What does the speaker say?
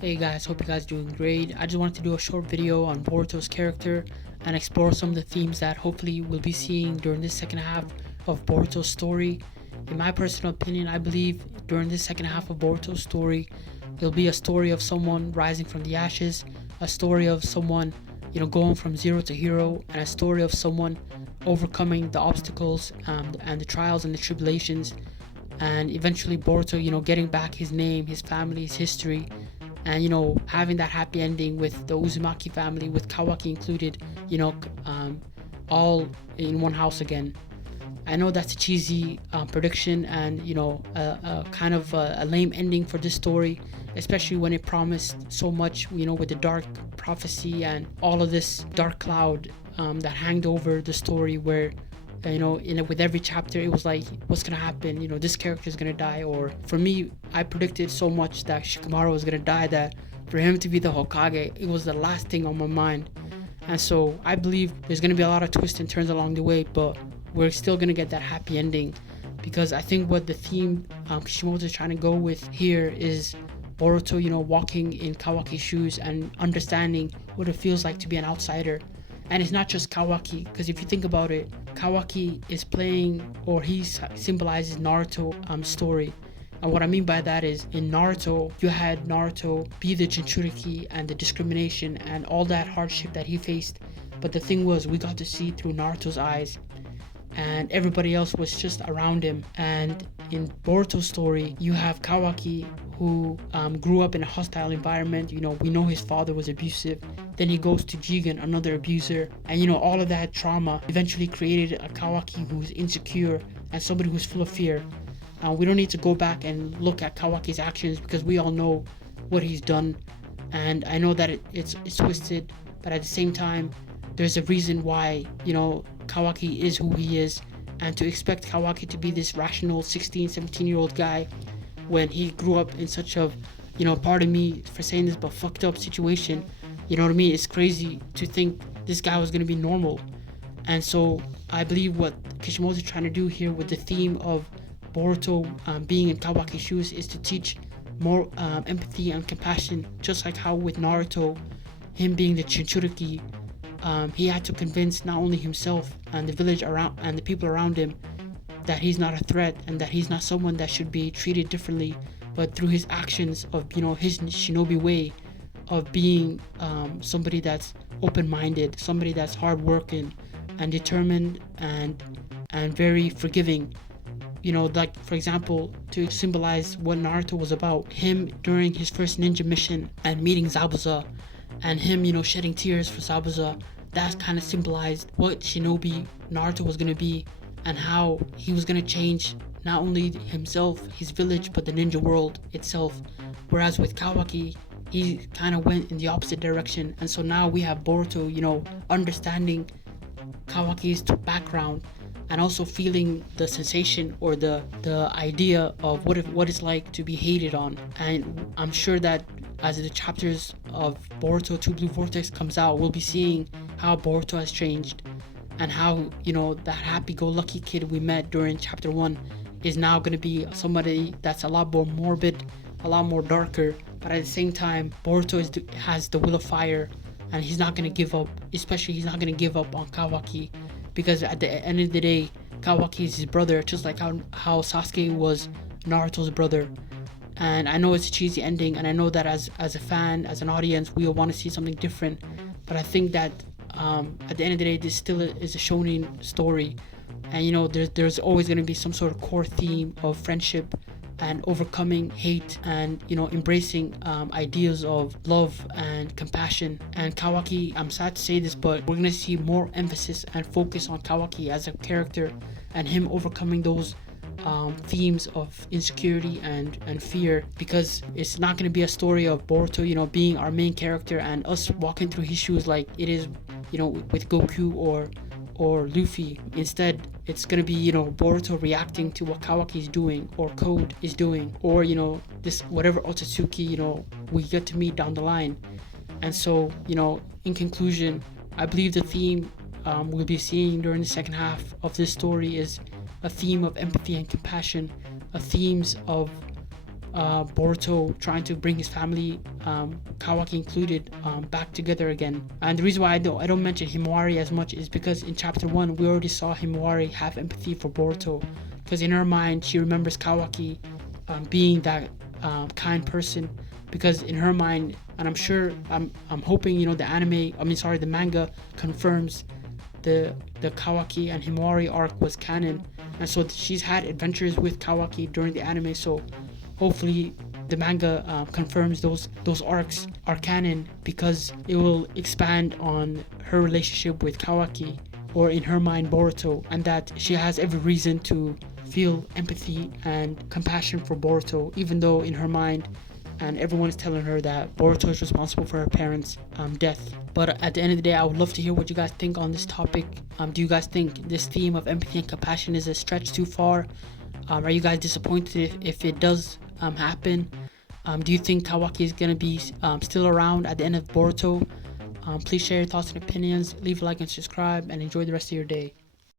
Hey guys, hope you guys doing great. I just wanted to do a short video on Boruto's character and explore some of the themes that hopefully we'll be seeing during this second half of Boruto's story. In my personal opinion, I believe during this second half of Boruto's story, it'll be a story of someone rising from the ashes, a story of someone, going from zero to hero, and a story of someone overcoming the obstacles and the trials and the tribulations, and eventually Boruto, getting back his name, his family, his history, and having that happy ending with the Uzumaki family, with Kawaki included, all in one house again. I know that's a cheesy prediction, and a kind of a lame ending for this story, especially when it promised so much, with the dark prophecy and all of this dark cloud that hanged over the story, where with every chapter it was like, what's gonna happen, this character is gonna die. Or for me, I predicted so much that Shikamaru was gonna die, that for him to be the Hokage, it was the last thing on my mind. And so I believe there's gonna be a lot of twists and turns along the way, but we're still gonna get that happy ending, because I think what the theme Kishimoto is trying to go with here is Boruto, walking in Kawaki's shoes and understanding what it feels like to be an outsider. And it's not just Kawaki, because if you think about it, Kawaki is playing, or he symbolizes Naruto story. And what I mean by that is, in Naruto, you had Naruto be the Jinchuriki and the discrimination and all that hardship that he faced. But the thing was, we got to see through Naruto's eyes, and everybody else was just around him. And in Boruto's story, you have Kawaki, who grew up in a hostile environment. We know his father was abusive. Then he goes to Jigen, another abuser, and all of that trauma eventually created a Kawaki who's insecure and somebody who's full of fear. We don't need to go back and look at Kawaki's actions, because we all know what he's done. And I know that it's twisted, but at the same time, there's a reason why Kawaki is who he is. And to expect Kawaki to be this rational 16, 17-year-old guy when he grew up in such a, pardon me for saying this, but fucked up situation, you know what I mean? It's crazy to think this guy was going to be normal. And so I believe what Kishimoto is trying to do here with the theme of Boruto being in Kawaki's shoes is to teach more empathy and compassion, just like how with Naruto, him being the Jinchuriki, he had to convince not only himself and the village around and the people around him that he's not a threat and that he's not someone that should be treated differently, but through his actions of his shinobi way of being somebody that's open-minded, somebody that's hardworking and determined and very forgiving. Like for example, to symbolize what Naruto was about, him during his first ninja mission and meeting Zabuza, and him shedding tears for Zabuza, that kind of symbolized what shinobi Naruto was going to be, and how he was going to change not only himself, his village, but the ninja world itself. Whereas with Kawaki, he kind of went in the opposite direction. And so now we have Boruto, understanding Kawaki's background and also feeling the sensation or the idea of what it's like to be hated on. And I'm sure that as the chapters of Boruto Two Blue Vortex comes out, we'll be seeing how Boruto has changed, and how that happy-go-lucky kid we met during chapter 1 is now going to be somebody that's a lot more morbid, a lot more darker. But at the same time, Boruto has the will of fire, and he's not going to give up. Especially, he's not going to give up on Kawaki, because at the end of the day, Kawaki is his brother, just like how Sasuke was Naruto's brother. And I know it's a cheesy ending, and I know that as a fan, as an audience, we all want to see something different. But I think that at the end of the day, this still is a shonen story, and there's always going to be some sort of core theme of friendship and overcoming hate, and embracing ideas of love and compassion. And Kawaki, I'm sad to say this, but we're going to see more emphasis and focus on Kawaki as a character, and him overcoming those themes of insecurity and fear, because it's not going to be a story of Boruto being our main character and us walking through his shoes like it is with Goku or Luffy. Instead, it's going to be Boruto reacting to what Kawaki is doing, or Code is doing, or this whatever Otsutsuki we get to meet down the line. And so in conclusion, I believe the theme we'll be seeing during the second half of this story is a theme of empathy and compassion, a themes of Boruto trying to bring his family, Kawaki included, back together again. And the reason why I don't mention Himawari as much is because in chapter 1 we already saw Himawari have empathy for Boruto, because in her mind she remembers Kawaki being that kind person, because in her mind, and I'm hoping the manga confirms the Kawaki and Himawari arc was canon, and so she's had adventures with Kawaki during the anime. So hopefully the manga confirms those arcs are canon, because it will expand on her relationship with Kawaki, or in her mind Boruto, and that she has every reason to feel empathy and compassion for Boruto, even though in her mind and everyone is telling her that Boruto is responsible for her parents' death. But at the end of the day, I would love to hear what you guys think on this topic. Do you guys think this theme of empathy and compassion is a stretch too far? Are you guys disappointed if it does happen? Do you think Kawaki is going to be still around at the end of Boruto? Please share your thoughts and opinions. Leave a like and subscribe, and enjoy the rest of your day.